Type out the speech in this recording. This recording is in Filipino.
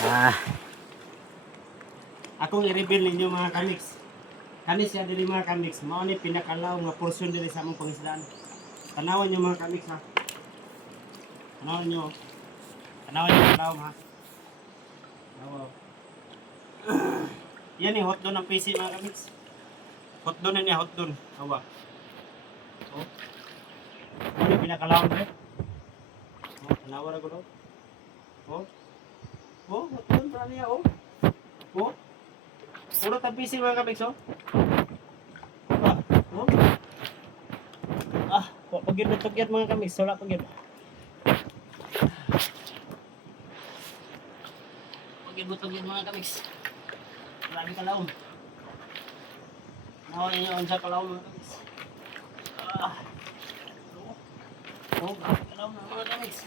Ah, Akong i-reveal ninyo mga kamiks. Kani siya diri mga kamiks, mao ni pinakalaw nga portion diri sa among pangisdaan. Tanawan niyo mga kamiks ha. Tanawan niyo. Tanawan niyo kalaw ha. Tanaw. Yan yung hotdog ng PC mga kamiks. Hotdog na niya, hotdog. Awa. Oh. Ano yung pinakalaw mo eh? Oh, tanawan ako daw. Oh. Oh, hotdog pa niya oh. Oh. Puro tang PC mga kamiks oh. Ah, oh. Pag yun natugyan mga kamiks, wala pag yun. Pag yun natugyan mga kamiks. Wala ni kalawon. Nawa niyo ang sa kalawon mga kamiks. Oh, kalawon na mga kamiks.